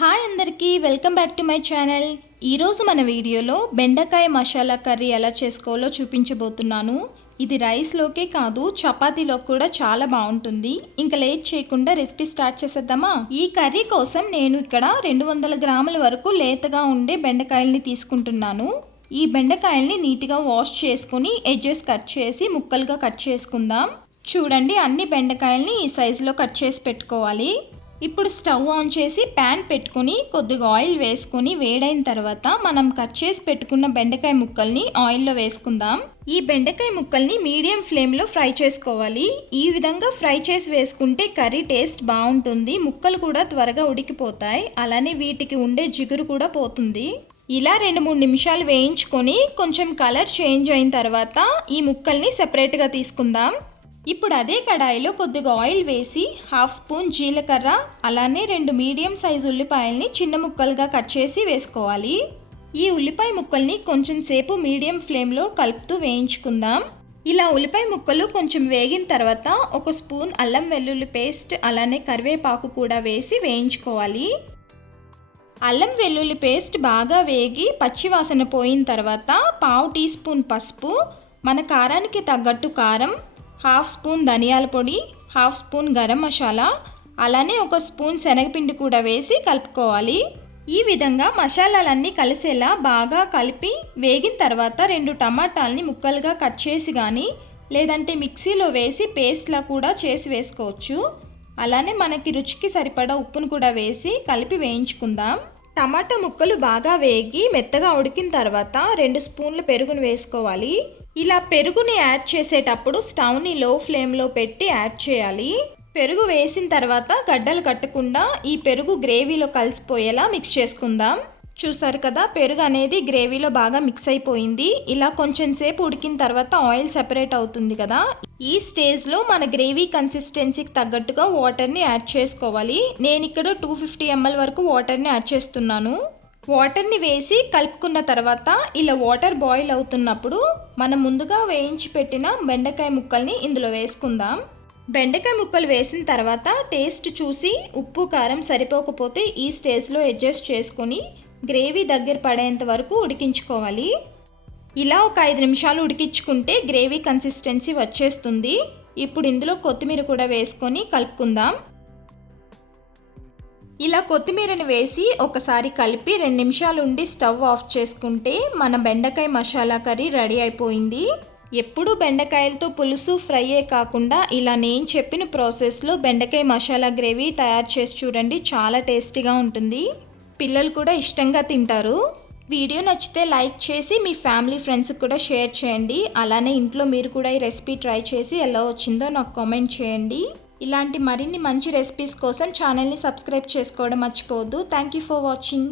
Hi అందరికీ welcome back to my channel. ఈరోజు మన వీడియోలో బెండకాయ మసాలా కర్రీ ఎలా చేసుకోవాలో చూపించబోతున్నాను. ఇది రైస్లోకే కాదు చపాతీలో కూడా చాలా బాగుంటుంది. ఇంకా లేట్ చేయకుండా రెసిపీ స్టార్ట్ చేసేద్దామా? ఈ కర్రీ కోసం నేను ఇక్కడ రెండు వందల గ్రాముల వరకు లేతగా ఉండే బెండకాయల్ని తీసుకుంటున్నాను. ఈ బెండకాయల్ని నీట్గా వాష్ చేసుకుని ఎడ్జెస్ కట్ చేసి ముక్కలుగా కట్ చేసుకుందాం. చూడండి అన్ని బెండకాయల్ని ఈ సైజులో కట్ చేసి పెట్టుకోవాలి. ఇప్పుడు స్టవ్ ఆన్ చేసి ప్యాన్ పెట్టుకుని కొద్దిగా ఆయిల్ వేసుకొని వేడైన తర్వాత మనం కట్ చేసి పెట్టుకున్న బెండకాయ ముక్కల్ని ఆయిల్లో వేసుకుందాం. ఈ బెండకాయ ముక్కల్ని మీడియం ఫ్లేమ్లో ఫ్రై చేసుకోవాలి. ఈ విధంగా ఫ్రై చేసి వేసుకుంటే కర్రీ టేస్ట్ బాగుంటుంది. ముక్కలు కూడా త్వరగా ఉడికిపోతాయి. అలానే వీటికి ఉండే జిగురు కూడా పోతుంది. ఇలా రెండు మూడు నిమిషాలు వేయించుకొని కొంచెం కలర్ చేంజ్ అయిన తర్వాత ఈ ముక్కల్ని సెపరేట్గా తీసుకుందాం. ఇప్పుడు అదే కడాయిలో కొద్దిగా ఆయిల్ వేసి హాఫ్ స్పూన్ జీలకర్ర అలానే రెండు మీడియం సైజు ఉల్లిపాయల్ని చిన్న ముక్కలుగా కట్ చేసి వేసుకోవాలి. ఈ ఉల్లిపాయ ముక్కల్ని కొంచెం సేపు మీడియం ఫ్లేమ్లో కలుపుతూ వేయించుకుందాం. ఇలా ఉల్లిపాయ ముక్కలు కొంచెం వేగిన తర్వాత ఒక స్పూన్ అల్లం వెల్లుల్లి పేస్ట్ అలానే కరివేపాకు కూడా వేసి వేయించుకోవాలి. అల్లం వెల్లుల్లి పేస్ట్ బాగా వేగి పచ్చివాసన పోయిన తర్వాత పావు టీ స్పూన్ పసుపు మన కారానికి తగ్గట్టు కారం హాఫ్ స్పూన్ ధనియాల పొడి హాఫ్ స్పూన్ గరం మసాలా అలానే ఒక స్పూన్ శనగపిండి కూడా వేసి కలుపుకోవాలి. ఈ విధంగా మసాలాలన్నీ కలిసేలా బాగా కలిపి వేగిన తర్వాత రెండు టమాటాలని ముక్కలుగా కట్ చేసి కానీ లేదంటే మిక్సీలో వేసి పేస్ట్లా కూడా చేసి వేసుకోవచ్చు. అలానే మనకి రుచికి సరిపడా ఉప్పును కూడా వేసి కలిపి వేయించుకుందాం. టమాటా ముక్కలు బాగా వేగి మెత్తగా ఉడికిన తర్వాత రెండు స్పూన్లు పెరుగును వేసుకోవాలి. ఇలా పెరుగుని యాడ్ చేసేటప్పుడు స్టవ్ని లో ఫ్లేమ్లో పెట్టి యాడ్ చేయాలి. పెరుగు వేసిన తర్వాత గడ్డలు కట్టకుండా ఈ పెరుగు గ్రేవీలో కలిసిపోయేలా మిక్స్ చేసుకుందాం. చూసారు కదా పెరుగు అనేది గ్రేవీలో బాగా మిక్స్ అయిపోయింది. ఇలా కొంచెం సేపు ఉడికిన తర్వాత ఆయిల్ సెపరేట్ అవుతుంది కదా. ఈ స్టేజ్లో మన గ్రేవీ కన్సిస్టెన్సీకి తగ్గట్టుగా వాటర్ని యాడ్ చేసుకోవాలి. నేను ఇక్కడ టూ ఫిఫ్టీ ఎంఎల్ వరకు వాటర్ని యాడ్ చేస్తున్నాను. వాటర్ని వేసి కలుపుకున్న తర్వాత ఇలా వాటర్ బాయిల్ అవుతున్నప్పుడు మనం ముందుగా వేయించి పెట్టిన బెండకాయ ముక్కల్ని ఇందులో వేసుకుందాం. బెండకాయ ముక్కలు వేసిన తర్వాత టేస్ట్ చూసి ఉప్పు కారం సరిపోకపోతే ఈ స్టేజ్లో అడ్జస్ట్ చేసుకొని గ్రేవీ దగ్గర పడేంత వరకు ఉడికించుకోవాలి. ఇలా ఒక ఐదు నిమిషాలు ఉడికించుకుంటే గ్రేవీ కన్సిస్టెన్సీ వచ్చేస్తుంది. ఇప్పుడు ఇందులో కొత్తిమీర కూడా వేసుకొని కలుపుకుందాం. ఇలా కొత్తిమీరని వేసి ఒకసారి కలిపి రెండు నిమిషాలు ఉండి స్టవ్ ఆఫ్ చేసుకుంటే మన బెండకాయ మసాలా కర్రీ రెడీ అయిపోయింది. ఎప్పుడు బెండకాయలతో పులుసు ఫ్రైయే కాకుండా ఇలా నేను చెప్పిన ప్రాసెస్లో బెండకాయ మసాలా గ్రేవీ తయారు చేసి చూడండి చాలా టేస్టీగా ఉంటుంది. పిల్లలు కూడా ఇష్టంగా తింటారు. వీడియో నచ్చితే లైక్ చేసి మీ ఫ్యామిలీ ఫ్రెండ్స్కి కూడా షేర్ చేయండి. అలానే ఇంట్లో మీరు కూడా ఈ రెసిపీ ట్రై చేసి ఎలా వచ్చిందో నాకు కామెంట్ చేయండి. ఇలాంటి మరిన్ని మంచి రెసిపీస్ కోసం ఛానల్ని సబ్స్క్రైబ్ చేసుకోవడం మర్చిపోవద్దు. Thank you for watching